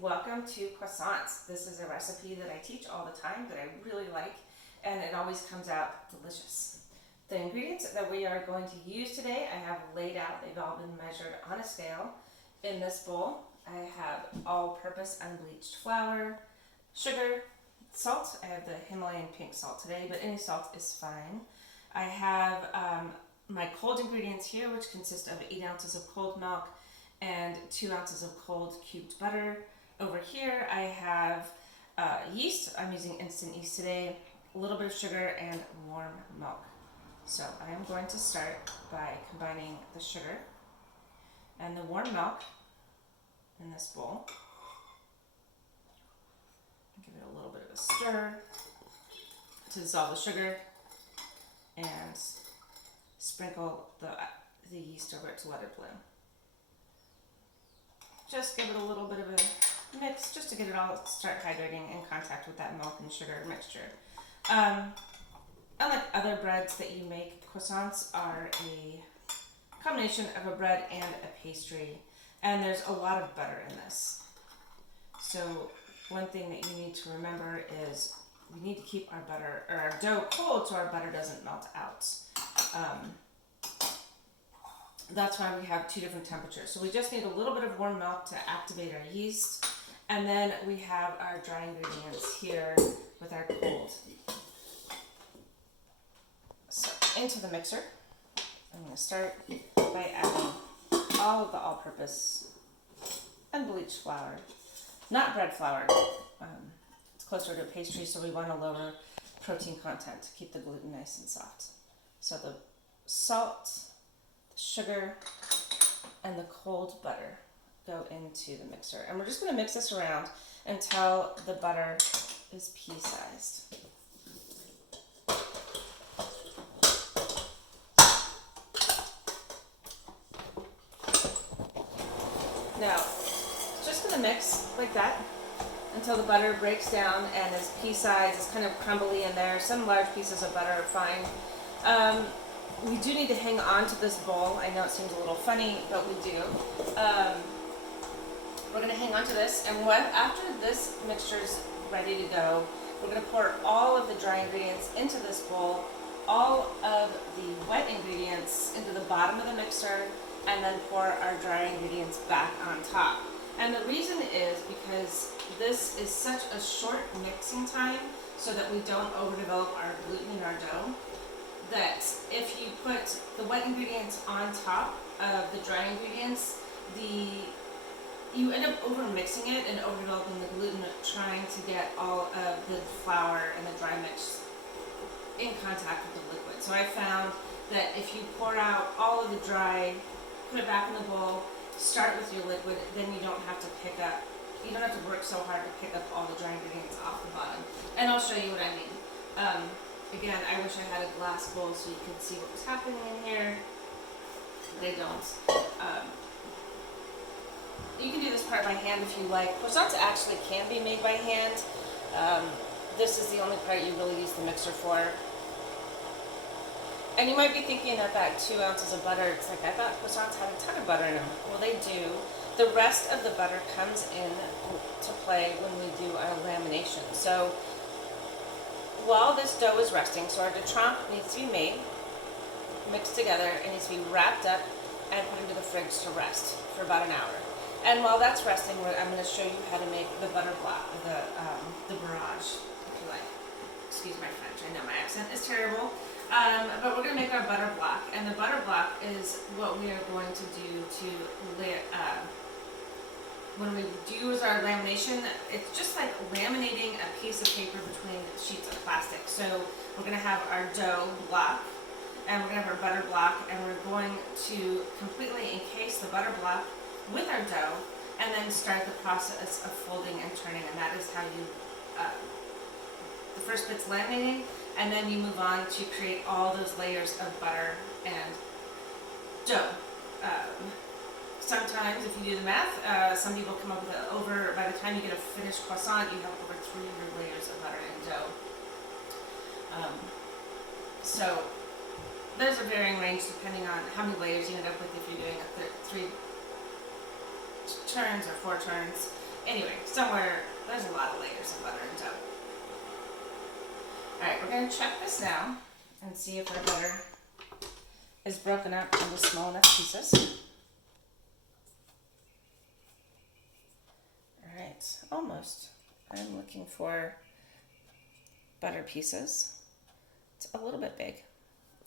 welcome to Croissants. This is a recipe that I teach all the time that I really like, and it always comes out delicious. The ingredients that we are going to use today I have laid out. They've all been measured on a scale. In this bowl I have all-purpose unbleached flour, sugar, salt. I have the Himalayan pink salt today, but any salt is fine. I have my cold ingredients here, which consist of 8 ounces of cold milk and 2 ounces of cold cubed butter. Over here I have yeast. I'm using instant yeast today, a little bit of sugar, and warm milk. So I am going to start by combining the sugar and the warm milk in this bowl. Give it a little bit of a stir to dissolve the sugar and sprinkle the yeast over it to let it bloom. Just give it a little bit of a mix just to get it all start hydrating in contact with that milk and sugar mixture. Unlike other breads that you make, croissants are a combination of a bread and a pastry, and there's a lot of butter in this. So one thing that you need to remember is we need to keep our butter or our dough cold so our butter doesn't melt out. That's why we have 2 different temperatures. So we just need a little bit of warm milk to activate our yeast, and then we have our dry ingredients here with our cold. So into the mixer, I'm going to start by adding all of the all-purpose unbleached flour, not bread flour. It's closer to a pastry, so we want a lower protein content to keep the gluten nice and soft. So the salt, the sugar, and the cold butter go into the mixer. And we're just going to mix this around until the butter is pea-sized. Now, just going to mix like that until the butter breaks down and is pea-sized. It's kind of crumbly in there. Some large pieces of butter are fine. We do need to hang on to this bowl. I know it seems a little funny, but we do. We're going to hang on to this, and after this mixture is ready to go, we're going to pour all of the dry ingredients into this bowl, all of the wet ingredients into the bottom of the mixer, and then pour our dry ingredients back on top. And the reason is because this is such a short mixing time so that we don't overdevelop our gluten in our dough, that if you put the wet ingredients on top of the dry ingredients, you end up over mixing it and overdeveloping the gluten, trying to get all of the flour and the dry mix in contact with the liquid. So I found that if you pour out all of the dry, put it back in the bowl, start with your liquid, then you don't have to work so hard to pick up all the dry ingredients off the bottom. And I'll show you what I mean. Again, I wish I had a glass bowl so you could see what was happening in here. They don't. You can do this part by hand if you like. Croissants actually can be made by hand. This is the only part you really use the mixer for. And you might be thinking that 2 ounces of butter, it's like, I thought croissants had a ton of butter in them. Well, they do. The rest of the butter comes in to play when we do our lamination. So while this dough is resting, so our de trempe needs to be made, mixed together, it needs to be wrapped up and put into the fridge to rest for about an hour. And while that's resting, I'm going to show you how to make the butter block, the barrage, if you like. Excuse my French, I know my accent is terrible. But we're going to make our butter block, and the butter block is what we are going to do when we do our lamination. It's just like laminating a piece of paper between sheets of plastic. So we're going to have our dough block, and we're going to have our butter block, and we're going to completely encase the butter block with our dough, and then start the process of folding and turning. And that is how you, the first bit's laminating, and then you move on to create all those layers of butter and dough. Sometimes, if you do the math, some people come up with by the time you get a finished croissant, you have over 300 layers of butter and dough. So there's a varying range depending on how many layers you end up with if you're doing a 3 turns or 4 turns. Anyway, somewhere, there's a lot of layers of butter and dough. Alright, we're going to check this now and see if our butter is broken up into small enough pieces. Alright, almost. I'm looking for butter pieces. It's a little bit big.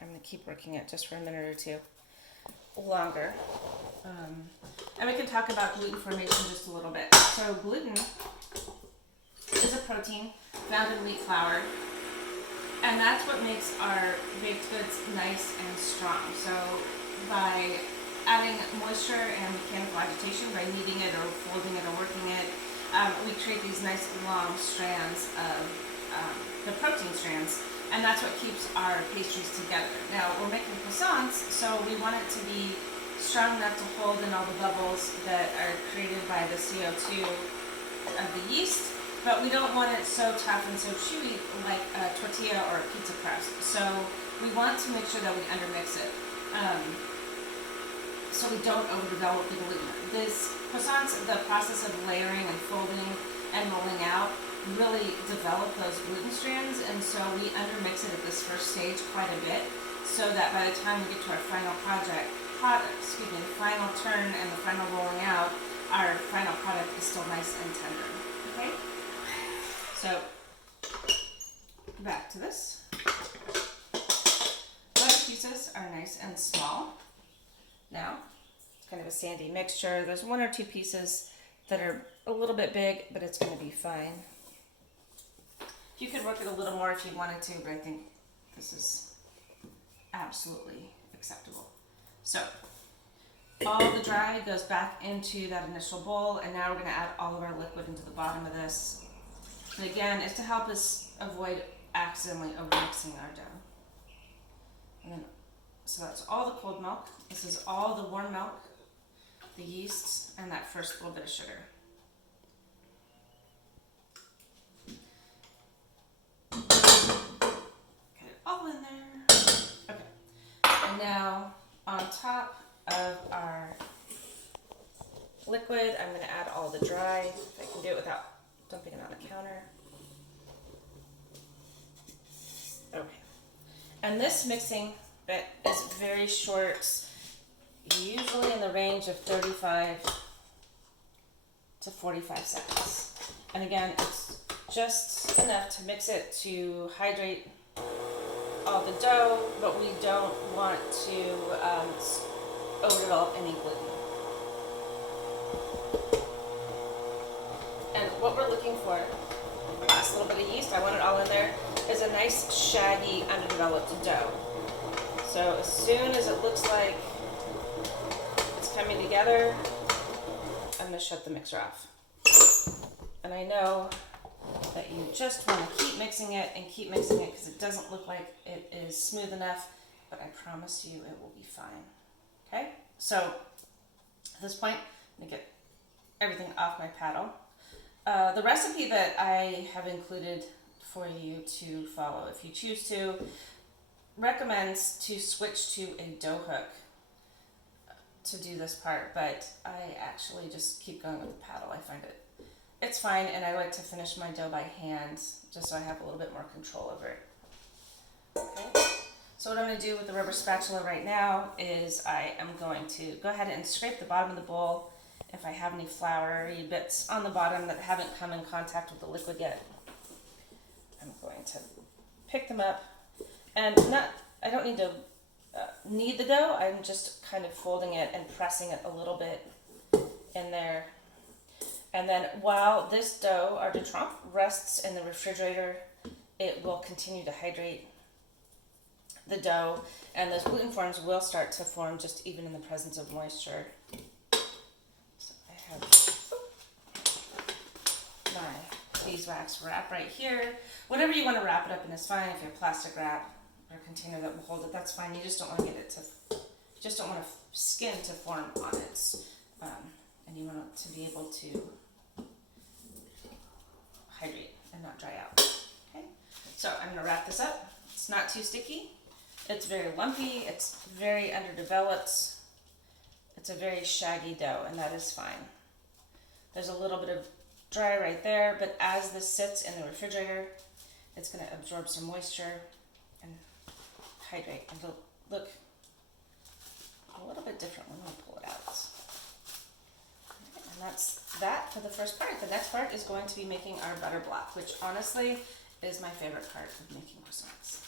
I'm going to keep working it just for a minute or two longer. And we can talk about gluten formation just a little bit. So gluten is a protein found in wheat flour, and that's what makes our baked goods nice and strong. So by adding moisture and mechanical agitation, by kneading it or folding it or working it, we create these nice long strands of the protein strands, and that's what keeps our pastries together. Now we're making croissants, so we want it to be strong enough to hold in all the bubbles that are created by the CO2 of the yeast, but we don't want it so tough and so chewy like a tortilla or a pizza crust. So we want to make sure that we undermix it, so we don't overdevelop the gluten. This croissants, the process of layering and folding and rolling out, really develop those gluten strands, and so we undermix it at this first stage quite a bit, so that by the time we get to our final final turn and the final rolling out, our final product is still nice and tender. Okay? So back to this. Butter pieces are nice and small. Now, it's kind of a sandy mixture. There's one or two pieces that are a little bit big, but it's going to be fine. You could work it a little more if you wanted to, but I think this is absolutely acceptable. So all the dry goes back into that initial bowl, and now we're going to add all of our liquid into the bottom of this. And again, it's to help us avoid accidentally overmixing our dough. And then, so that's all the cold milk. This is all the warm milk, the yeast, and that first little bit of sugar. Get it all in there. Okay. And now on top of our liquid, I'm going to add all the dry. If I can do it without dumping it on the counter. Okay. And this mixing bit is very short, usually in the range of 35 to 45 seconds. And again, it's just enough to mix it to hydrate all the dough, but we don't want to overdevelop any gluten. And what we're looking for, last little bit of yeast, I want it all in there, is a nice shaggy, undeveloped dough. So as soon as it looks like it's coming together, I'm going to shut the mixer off. And I know that you just want to keep mixing it and keep mixing it because it doesn't look like it is smooth enough, but I promise you it will be fine. Okay, so at this point, I'm going to get everything off my paddle. The recipe that I have included for you to follow, if you choose to, recommends to switch to a dough hook to do this part, but I actually just keep going with the paddle. I find it's fine, and I like to finish my dough by hand just so I have a little bit more control over it. Okay. So what I'm going to do with the rubber spatula right now is I am going to go ahead and scrape the bottom of the bowl if I have any floury bits on the bottom that haven't come in contact with the liquid yet. I'm going to pick them up, and I don't need to knead the dough. I'm just kind of folding it and pressing it a little bit in there. And then while this dough, our de trempe, rests in the refrigerator, it will continue to hydrate the dough, and those gluten forms will start to form just even in the presence of moisture. So I have my beeswax wrap right here. Whatever you want to wrap it up in is fine. If you have plastic wrap or a container that will hold it, that's fine. You just don't want to get it to, just don't want skin to form on it, and you want it to be able to hydrate and not dry out. Okay, so I'm going to wrap this up. It's not too sticky. It's very lumpy. It's very underdeveloped. It's a very shaggy dough, and that is fine. There's a little bit of dry right there, but as this sits in the refrigerator, it's going to absorb some moisture and hydrate, and it'll look a little bit different when we pull it out. And that's that for the first part. The next part is going to be making our butter block, which honestly is my favorite part of making croissants.